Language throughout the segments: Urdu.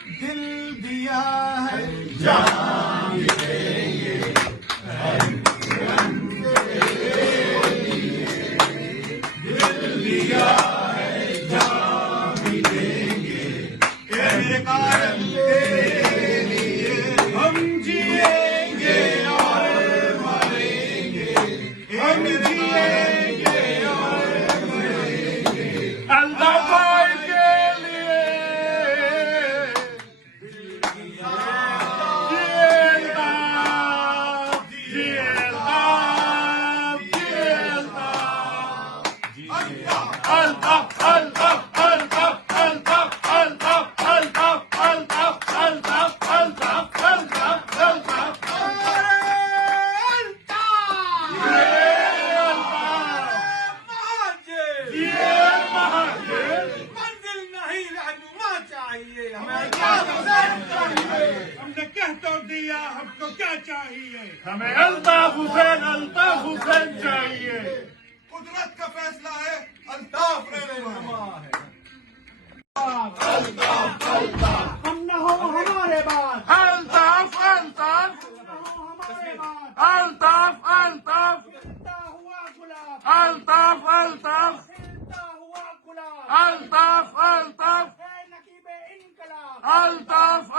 دل دیا ہے جان بھی دیں گے، دل دیا ہے جان بھی دیں گے، تیرے کارن تیرے لیے ہم جئیں گے اور مریں گے، ہم جئیں گے اور مریں گے اللہ پاک کے لیے۔ ہم نے کہہ تو دیا، ہم کو کیا چاہیے؟ ہمیں الطاف حسین چاہیے۔ قدرت کا فیصلہ ہے، الطاف رہنما ہے۔ ہم نہ ہو ہمارے بعد، الطاف الطاف الطاف الطاف کھلتا ہوا گلاب، الطاف الطاف کھلتا ہوا گلاب، الطاف الطاف الطاف الطاف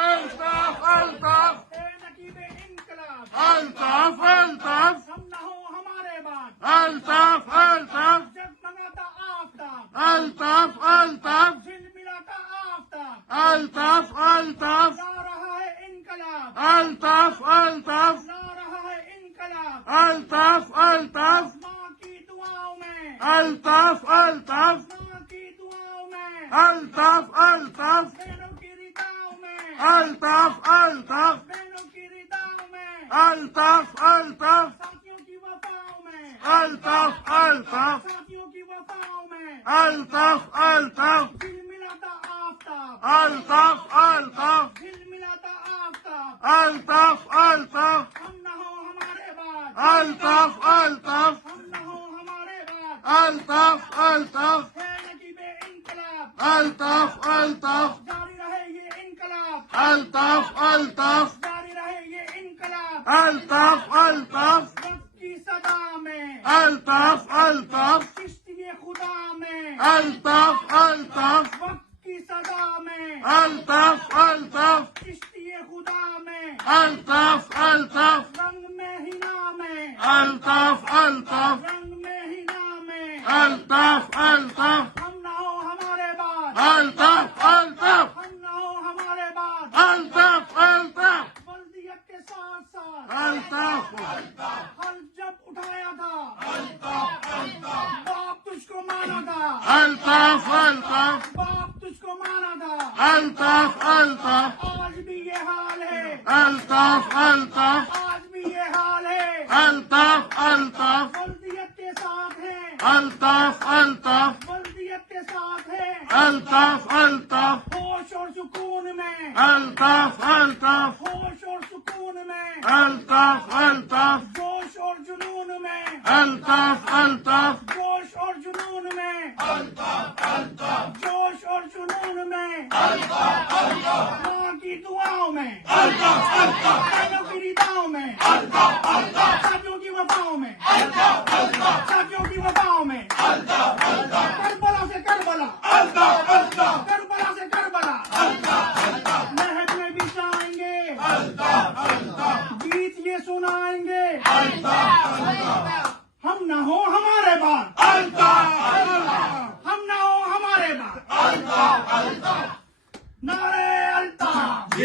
الطاف الطاف الطاف الطاف ہم نہ ہو ہمارے بعد، الطاف الطاف جگمگاتا آفتاب، الطاف الطاف جھلملاتا آفتاب، الطاف الطاف لا رہا ہے انقلاب، الطاف الطاف لا رہا ہے انقلاب، الطاف الطاف ماں کی دعاؤں میں، الطاف الطاف الطاف الطاف بہنوں کی رداؤں میں، الطاف الطاف بہنوں کی رداؤں میں، الطاف الطاف ساتھیوں کی وفاؤں میں، الطاف الطاف ساتھیوں کی وفاؤں میں، الطاف الطاف جھلملاتا آفتاب، الطاف الطاف جھلملاتا آفتاب، الطاف الطاف ہم نہ ہو ہمارے بعد، الطاف الطاف ہم نہ ہو ہمارے بعد، الطاف الطاف الطاف الطاف جاری رہے یہ انقلاب، الطاف الطاف جاری رہے یہ انقلاب، الطاف الطاف وقت کی صدا میں، الطاف الطاف کشتی خدا میں، الطاف الطاف وقت کی صدا میں، الطاف الطاف کشتی خدا میں، الطاف الطاف رنگ میں ہنا میں، الطاف الطاف رنگ میں ہنا میں، الطاف الطاف الطاف الطاف ہم نہ ہو ہمارے بعد، الطاف الطاف بلدیت کے ساتھ ساتھ، الطاف الطاف حل جب اٹھایا تھا، الطاف الطاف باپ تجھ کو مانا تھا، الطاف الطاف باپ تجھ کو مانا تھا، الطاف الطاف آج بھی یہ حال ہے، الطاف الطاف آج بھی یہ حال ہے، الطاف الطاف بلدیت کے ساتھ ہے، الطاف الطاف بلدیت کے ساتھ ہے، الطاف الطاف ہوش اور سکون میں، الطاف الطاف ہوش اور سکون میں، الطاف الطاف جوش اور جنون میں، الطاف الطاف جوش اور جنون میں، الطاف الطاف جوش اور جنون میں، الطاف الطاف ماں کی دعاؤں میں، الطاف الطاف بہنوں کی رداؤں میں، الطاف الطاف ساتھیوں کی وفاؤں میں، الطاف الطاف ساتھیوں کی وفاؤں میں، الطاف الطاف کربلا سے کربلا، الطاف الطاف کربلا سے کربلا، الطاف الطاف مہد میں بھی جائیں گے، الطاف الطاف گیت یہ سنائیں گے، الطاف الطاف ہم نہ ہو ہمارے بعد، الطاف الطاف ہم نہ ہو ہمارے بعد، الطاف الطاف نعرے الطاف